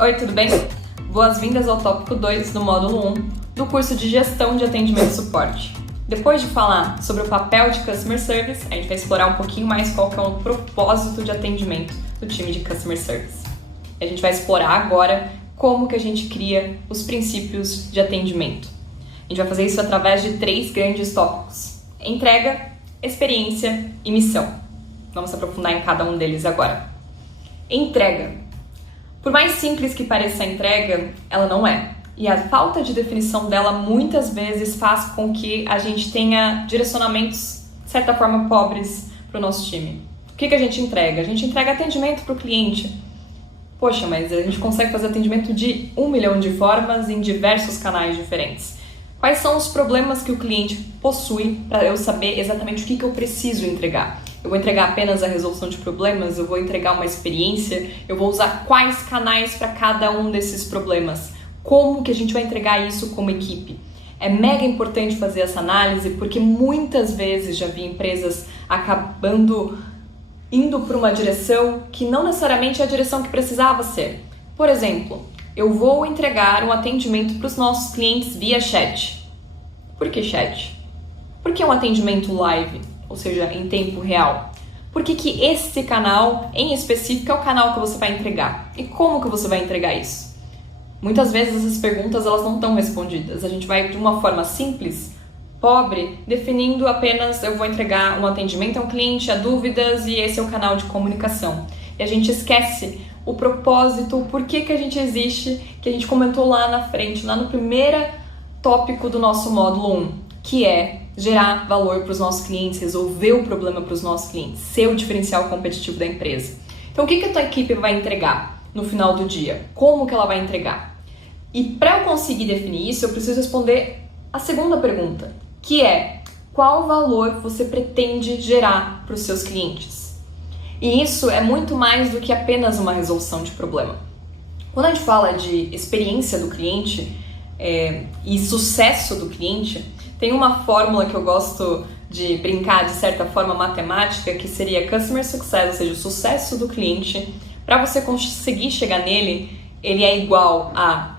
Oi, tudo bem? Boas-vindas ao tópico 2 do módulo 1 do curso de Gestão de Atendimento e Suporte. Depois de falar sobre o papel de Customer Service, a gente vai explorar um pouquinho mais qual que é o propósito de atendimento do time de Customer Service. A gente vai explorar agora como que a gente cria os princípios de atendimento. A gente vai fazer isso através de 3 grandes tópicos: entrega, experiência e missão. Vamos aprofundar em cada um deles agora. Entrega. Por mais simples que pareça a entrega, ela não é. E a falta de definição dela muitas vezes faz com que a gente tenha direcionamentos, de certa forma, pobres para o nosso time. O que a gente entrega? A gente entrega atendimento para o cliente. Poxa, mas a gente consegue fazer atendimento de 1 milhão de formas em diversos canais diferentes. Quais são os problemas que o cliente possui para eu saber exatamente o que eu preciso entregar? Eu vou entregar apenas a resolução de problemas? Eu vou entregar uma experiência? Eu vou usar quais canais para cada um desses problemas? Como que a gente vai entregar isso como equipe? É mega importante fazer essa análise porque muitas vezes já vi empresas acabando indo para uma direção que não necessariamente é a direção que precisava ser. Por exemplo, eu vou entregar um atendimento para os nossos clientes via chat. Por que chat? Por que um atendimento live? Ou seja, em tempo real. Por que esse canal, em específico, é o canal que você vai entregar? E como que você vai entregar isso? Muitas vezes essas perguntas elas não estão respondidas. A gente vai de uma forma simples, pobre, definindo apenas eu vou entregar um atendimento a um cliente, a dúvidas e esse é o canal de comunicação. E a gente esquece o propósito, o porquê que a gente existe, que a gente comentou lá na frente, lá no primeiro tópico do nosso módulo 1, que é gerar valor para os nossos clientes, resolver o problema para os nossos clientes, ser o diferencial competitivo da empresa. Então, o que a tua equipe vai entregar no final do dia? Como que ela vai entregar? E para eu conseguir definir isso, eu preciso responder a segunda pergunta, que é: qual valor você pretende gerar para os seus clientes? E isso é muito mais do que apenas uma resolução de problema. Quando a gente fala de experiência do cliente e sucesso do cliente, tem uma fórmula que eu gosto de brincar de certa forma matemática, que seria Customer Success, ou seja, o sucesso do cliente. Para você conseguir chegar nele, ele é igual a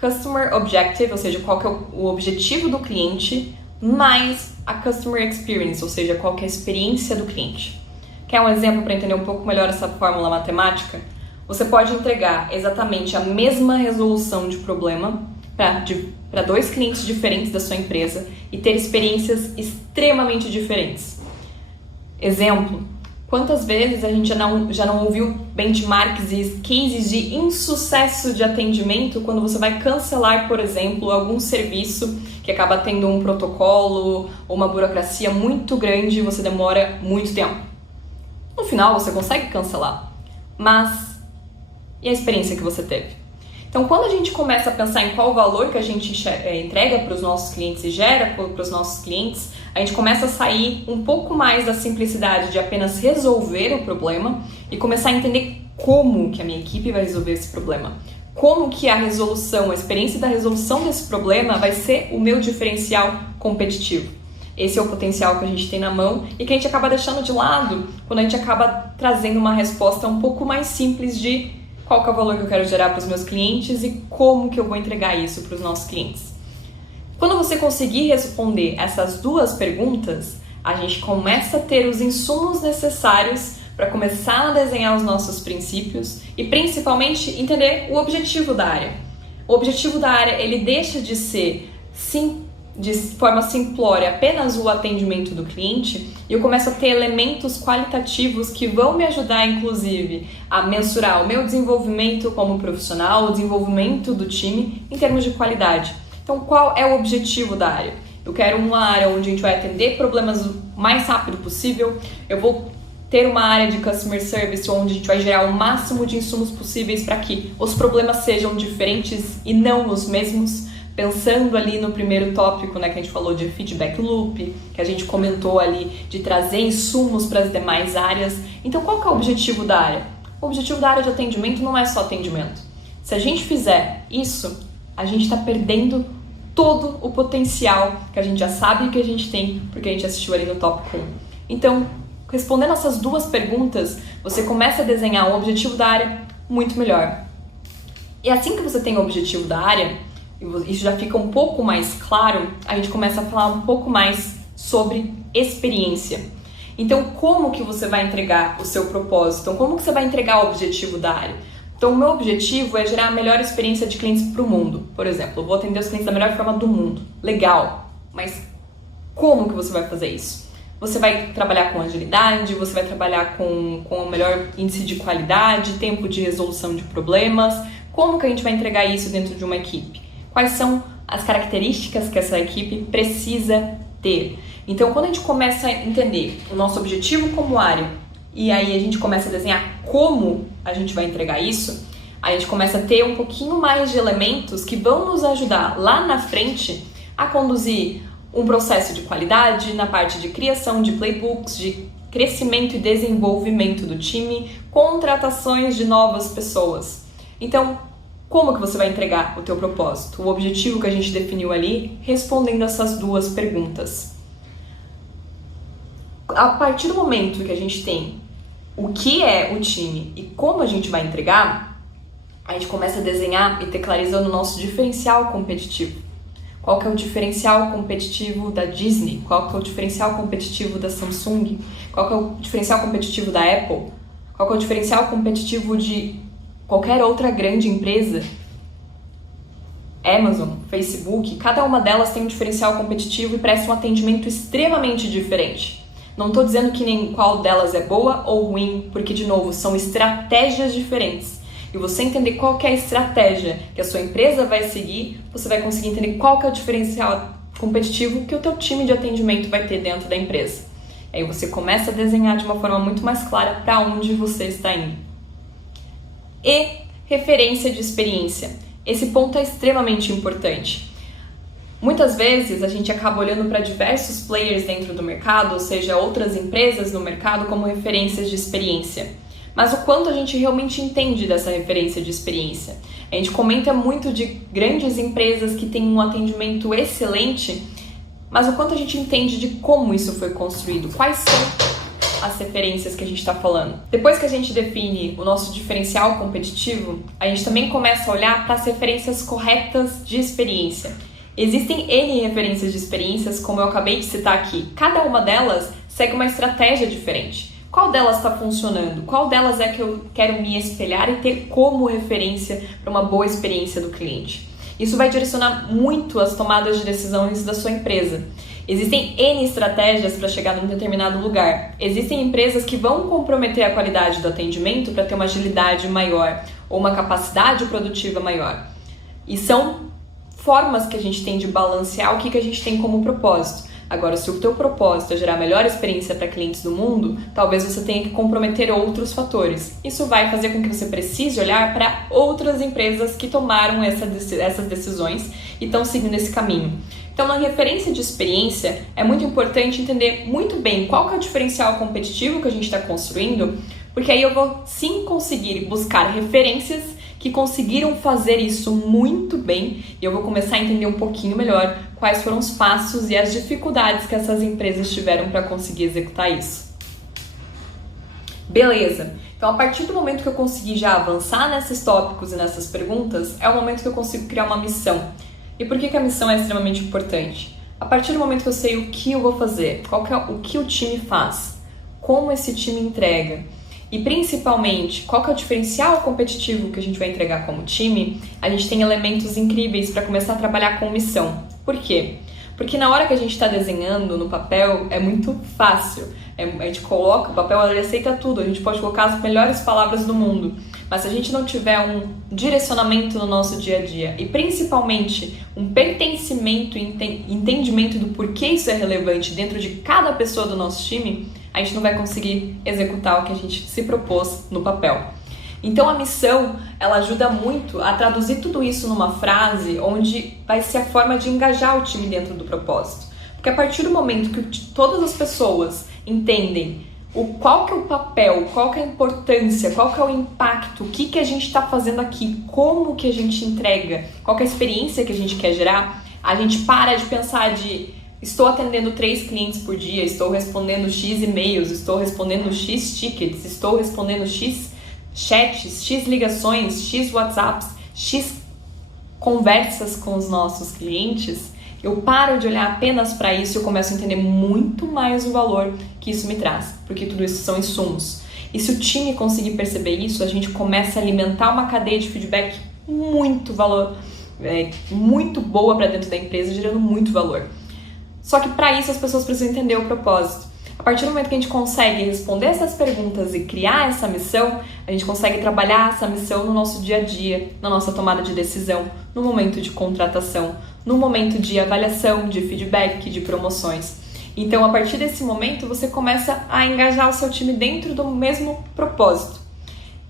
Customer Objective, ou seja, qual que é o objetivo do cliente, mais a Customer Experience, ou seja, qual que é a experiência do cliente. Quer um exemplo para entender um pouco melhor essa fórmula matemática? Você pode entregar exatamente a mesma resolução de problema para 2 clientes diferentes da sua empresa e ter experiências extremamente diferentes. Exemplo: quantas vezes a gente já não ouviu benchmarks e cases de insucesso de atendimento quando você vai cancelar, por exemplo, algum serviço que acaba tendo um protocolo ou uma burocracia muito grande e você demora muito tempo. No final você consegue cancelar, mas e a experiência que você teve? Então, quando a gente começa a pensar em qual o valor que a gente entrega para os nossos clientes e gera para os nossos clientes, a gente começa a sair um pouco mais da simplicidade de apenas resolver o problema e começar a entender como que a minha equipe vai resolver esse problema. Como que a resolução, a experiência da resolução desse problema vai ser o meu diferencial competitivo. Esse é o potencial que a gente tem na mão e que a gente acaba deixando de lado quando a gente acaba trazendo uma resposta um pouco mais simples de qual que é o valor que eu quero gerar para os meus clientes e como que eu vou entregar isso para os nossos clientes. Quando você conseguir responder essas 2 perguntas, a gente começa a ter os insumos necessários para começar a desenhar os nossos princípios e principalmente entender o objetivo da área. O objetivo da área, ele deixa de ser de forma simplória apenas o atendimento do cliente e eu começo a ter elementos qualitativos que vão me ajudar, inclusive, a mensurar o meu desenvolvimento como profissional, o desenvolvimento do time em termos de qualidade. Então, qual é o objetivo da área? Eu quero uma área onde a gente vai atender problemas o mais rápido possível, eu vou ter uma área de Customer Service onde a gente vai gerar o máximo de insumos possíveis para que os problemas sejam diferentes e não os mesmos. Pensando ali no primeiro tópico, né, que a gente falou de feedback loop, que a gente comentou ali de trazer insumos para as demais áreas. Então, qual que é o objetivo da área? O objetivo da área de atendimento não é só atendimento. Se a gente fizer isso, a gente está perdendo todo o potencial que a gente já sabe que a gente tem, porque a gente assistiu ali no tópico 1. Então, respondendo essas 2 perguntas, você começa a desenhar um objetivo da área muito melhor. E assim que você tem o objetivo da área, isso já fica um pouco mais claro, a gente começa a falar um pouco mais sobre experiência. Então, como que você vai entregar o seu propósito? Então, como que você vai entregar o objetivo da área? Então, o meu objetivo é gerar a melhor experiência de clientes para o mundo. Por exemplo, eu vou atender os clientes da melhor forma do mundo. Legal, mas como que você vai fazer isso? Você vai trabalhar com agilidade, você vai trabalhar com o melhor índice de qualidade, tempo de resolução de problemas. Como que a gente vai entregar isso dentro de uma equipe? Quais são as características que essa equipe precisa ter? Então, quando a gente começa a entender o nosso objetivo como área e aí a gente começa a desenhar como a gente vai entregar isso, a gente começa a ter um pouquinho mais de elementos que vão nos ajudar lá na frente a conduzir um processo de qualidade na parte de criação de playbooks, de crescimento e desenvolvimento do time, contratações de novas pessoas. Então, como que você vai entregar o teu propósito? O objetivo que a gente definiu ali, respondendo essas duas perguntas. A partir do momento que a gente tem o que é o time e como a gente vai entregar, a gente começa a desenhar e ter clareza no nosso diferencial competitivo. Qual que é o diferencial competitivo da Disney? Qual que é o diferencial competitivo da Samsung? Qual que é o diferencial competitivo da Apple? Qual que é o diferencial competitivo de qualquer outra grande empresa? Amazon, Facebook, cada uma delas tem um diferencial competitivo e presta um atendimento extremamente diferente. Não estou dizendo que nem qual delas é boa ou ruim, porque, de novo, são estratégias diferentes. E você entender qual que é a estratégia que a sua empresa vai seguir, você vai conseguir entender qual que é o diferencial competitivo que o teu time de atendimento vai ter dentro da empresa. Aí você começa a desenhar de uma forma muito mais clara para onde você está indo. E referência de experiência. Esse ponto é extremamente importante. Muitas vezes a gente acaba olhando para diversos players dentro do mercado, ou seja, outras empresas no mercado como referências de experiência. Mas o quanto a gente realmente entende dessa referência de experiência? A gente comenta muito de grandes empresas que têm um atendimento excelente, mas o quanto a gente entende de como isso foi construído? Quais são as referências que a gente está falando? Depois que a gente define o nosso diferencial competitivo, a gente também começa a olhar para as referências corretas de experiência. Existem N referências de experiências, como eu acabei de citar aqui. Cada uma delas segue uma estratégia diferente. Qual delas está funcionando? Qual delas é que eu quero me espelhar e ter como referência para uma boa experiência do cliente? Isso vai direcionar muito as tomadas de decisões da sua empresa. Existem N estratégias para chegar num determinado lugar. Existem empresas que vão comprometer a qualidade do atendimento para ter uma agilidade maior ou uma capacidade produtiva maior. E são formas que a gente tem de balancear o que a gente tem como propósito. Agora, se o teu propósito é gerar a melhor experiência para clientes do mundo, talvez você tenha que comprometer outros fatores. Isso vai fazer com que você precise olhar para outras empresas que tomaram essas decisões e estão seguindo esse caminho. Então, na referência de experiência, é muito importante entender muito bem qual que é o diferencial competitivo que a gente está construindo, porque aí eu vou sim conseguir buscar referências que conseguiram fazer isso muito bem e eu vou começar a entender um pouquinho melhor quais foram os passos e as dificuldades que essas empresas tiveram para conseguir executar isso. Beleza, então a partir do momento que eu conseguir já avançar nesses tópicos e nessas perguntas, é o momento que eu consigo criar uma missão. E por que a missão é extremamente importante? A partir do momento que eu sei o que eu vou fazer, o que o time faz, como esse time entrega, e principalmente, qual que é o diferencial competitivo que a gente vai entregar como time, a gente tem elementos incríveis para começar a trabalhar com missão. Por quê? Porque na hora que a gente está desenhando no papel, é muito fácil. A gente coloca, o papel ele aceita tudo, a gente pode colocar as melhores palavras do mundo. Mas se a gente não tiver um direcionamento no nosso dia a dia e principalmente um pertencimento e entendimento do porquê isso é relevante dentro de cada pessoa do nosso time, a gente não vai conseguir executar o que a gente se propôs no papel. Então a missão, ela ajuda muito a traduzir tudo isso numa frase onde vai ser a forma de engajar o time dentro do propósito. Porque a partir do momento que todas as pessoas entendem qual que é o papel, qual que é a importância, qual que é o impacto, o que a gente está fazendo aqui, como que a gente entrega, qual que é a experiência que a gente quer gerar, a gente para de pensar de estou atendendo 3 clientes por dia, estou respondendo X e-mails, estou respondendo X tickets, estou respondendo X chats, X ligações, X WhatsApps. X conversas com os nossos clientes, eu paro de olhar apenas para isso e eu começo a entender muito mais o valor que isso me traz, porque tudo isso são insumos. E se o time conseguir perceber isso, a gente começa a alimentar uma cadeia de feedback muito boa para dentro da empresa, gerando muito valor. Só que para isso as pessoas precisam entender o propósito. A partir do momento que a gente consegue responder essas perguntas e criar essa missão, a gente consegue trabalhar essa missão no nosso dia a dia, na nossa tomada de decisão, no momento de contratação, no momento de avaliação, de feedback, de promoções. Então, a partir desse momento, você começa a engajar o seu time dentro do mesmo propósito.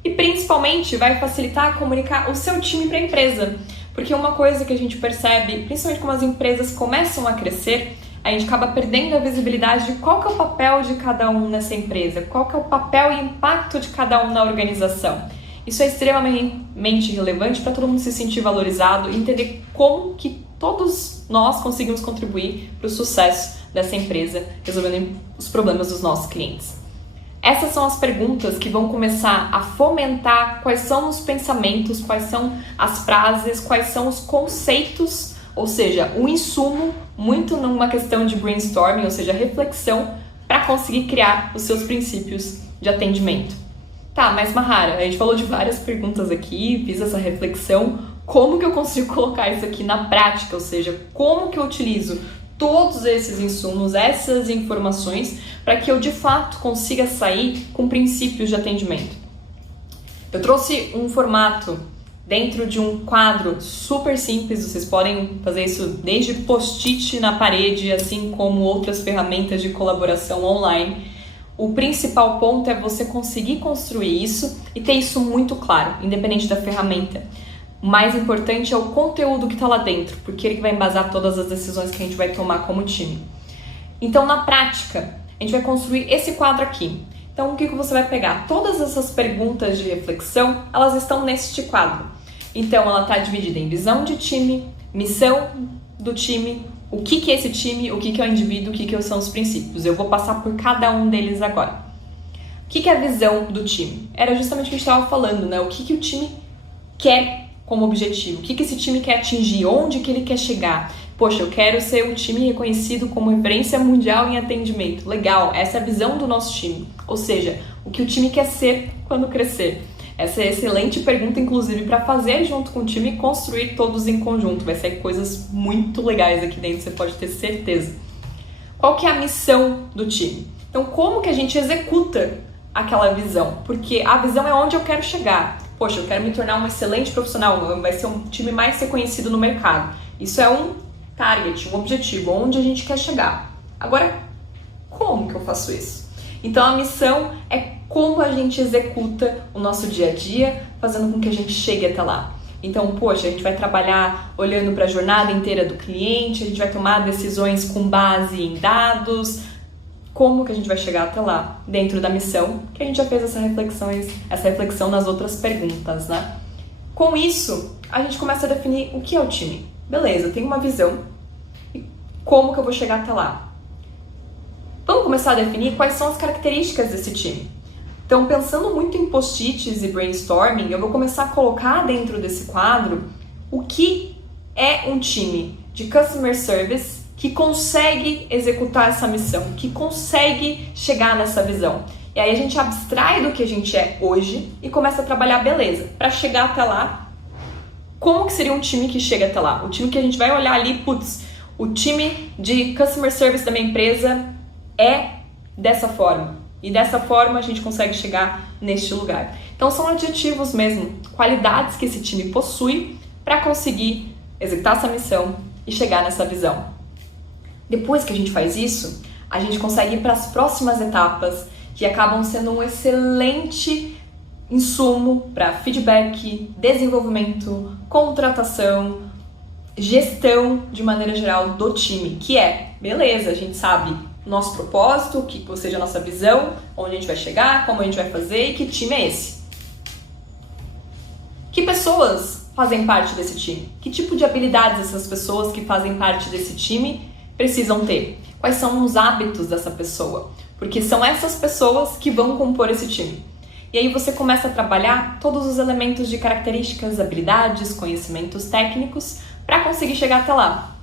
E principalmente vai facilitar comunicar o seu time para a empresa. Porque uma coisa que a gente percebe, principalmente como as empresas começam a crescer, a gente acaba perdendo a visibilidade de qual que é o papel de cada um nessa empresa, qual que é o papel e impacto de cada um na organização. Isso é extremamente relevante para todo mundo se sentir valorizado e entender como que todos nós conseguimos contribuir para o sucesso dessa empresa, resolvendo os problemas dos nossos clientes. Essas são as perguntas que vão começar a fomentar quais são os pensamentos, quais são as frases, quais são os conceitos, ou seja, o insumo, muito numa questão de brainstorming, ou seja, reflexão, para conseguir criar os seus princípios de atendimento. Tá, mas Mahara, a gente falou de várias perguntas aqui, fiz essa reflexão, como que eu consigo colocar isso aqui na prática, ou seja, como que eu utilizo todos esses insumos, essas informações, para que eu de fato consiga sair com princípios de atendimento. Eu trouxe um formato dentro de um quadro super simples, vocês podem fazer isso desde post-it na parede, assim como outras ferramentas de colaboração online. O principal ponto é você conseguir construir isso e ter isso muito claro, independente da ferramenta. O mais importante é o conteúdo que está lá dentro, porque ele vai embasar todas as decisões que a gente vai tomar como time. Então, na prática, a gente vai construir esse quadro aqui. Então, o que você vai pegar? Todas essas perguntas de reflexão, elas estão neste quadro. Então, ela está dividida em visão de time, missão do time, o que é esse time, o que é o indivíduo, o que são os princípios. Eu vou passar por cada um deles agora. O que é a visão do time? Era justamente o que a gente estava falando, né? O que o time quer como objetivo, o que esse time quer atingir, onde que ele quer chegar. Poxa, eu quero ser um time reconhecido como referência mundial em atendimento. Legal, essa é a visão do nosso time. Ou seja, o que o time quer ser quando crescer. Essa é excelente pergunta, inclusive, para fazer junto com o time e construir todos em conjunto. Vai sair coisas muito legais aqui dentro, você pode ter certeza. Qual que é a missão do time? Então, como que a gente executa aquela visão? Porque a visão é onde eu quero chegar. Poxa, eu quero me tornar um excelente profissional, vai ser um time mais reconhecido no mercado. Isso é um target, um objetivo, onde a gente quer chegar. Agora, como que eu faço isso? Então, a missão é como a gente executa o nosso dia a dia, fazendo com que a gente chegue até lá. Então, poxa, a gente vai trabalhar olhando para a jornada inteira do cliente, a gente vai tomar decisões com base em dados. Como que a gente vai chegar até lá, dentro da missão, que a gente já fez essa reflexão nas outras perguntas, né? Com isso, a gente começa a definir o que é o time. Beleza, eu tenho uma visão, e como que eu vou chegar até lá? Vamos começar a definir quais são as características desse time. Então, pensando muito em post-its e brainstorming, eu vou começar a colocar dentro desse quadro o que é um time de customer service que consegue executar essa missão, que consegue chegar nessa visão. E aí a gente abstrai do que a gente é hoje e começa a trabalhar, beleza, para chegar até lá, como que seria um time que chega até lá? O time que a gente vai olhar ali, putz, o time de customer service da minha empresa é dessa forma. E dessa forma a gente consegue chegar neste lugar. Então são adjetivos mesmo, qualidades que esse time possui para conseguir executar essa missão e chegar nessa visão. Depois que a gente faz isso, a gente consegue ir para as próximas etapas que acabam sendo um excelente insumo para feedback, desenvolvimento, contratação, gestão de maneira geral do time, que é, beleza, a gente sabe o nosso propósito, ou seja, a nossa visão, onde a gente vai chegar, como a gente vai fazer e que time é esse. Que pessoas fazem parte desse time? Que tipo de habilidades essas pessoas que fazem parte desse time precisam ter? Quais são os hábitos dessa pessoa? Porque são essas pessoas que vão compor esse time. E aí você começa a trabalhar todos os elementos de características, habilidades, conhecimentos técnicos para conseguir chegar até lá.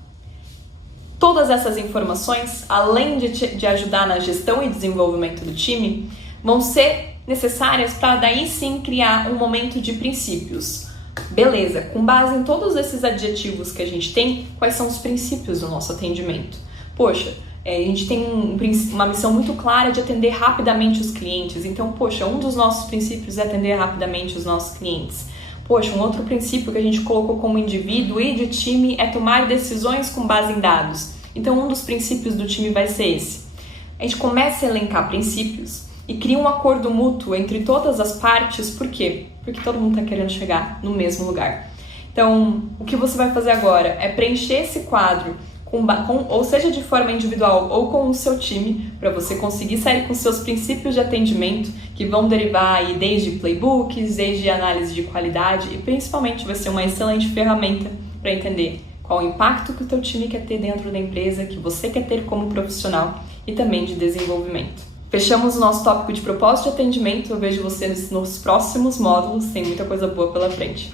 Todas essas informações, além de ajudar na gestão e desenvolvimento do time, vão ser necessárias para daí sim criar um momento de princípios. Beleza, com base em todos esses adjetivos que a gente tem, quais são os princípios do nosso atendimento? Poxa, a gente tem uma missão muito clara de atender rapidamente os clientes. Então, poxa, um dos nossos princípios é atender rapidamente os nossos clientes. Poxa, um outro princípio que a gente colocou como indivíduo e de time é tomar decisões com base em dados. Então, um dos princípios do time vai ser esse. A gente começa a elencar princípios e cria um acordo mútuo entre todas as partes. Por quê? Porque todo mundo está querendo chegar no mesmo lugar. Então, o que você vai fazer agora é preencher esse quadro ou seja de forma individual ou com o seu time, para você conseguir sair com seus princípios de atendimento, que vão derivar aí desde playbooks, desde análise de qualidade, e principalmente vai ser uma excelente ferramenta para entender qual o impacto que o teu time quer ter dentro da empresa, que você quer ter como profissional e também de desenvolvimento. Fechamos o nosso tópico de propósito de atendimento. Eu vejo vocês nos próximos módulos, tem muita coisa boa pela frente.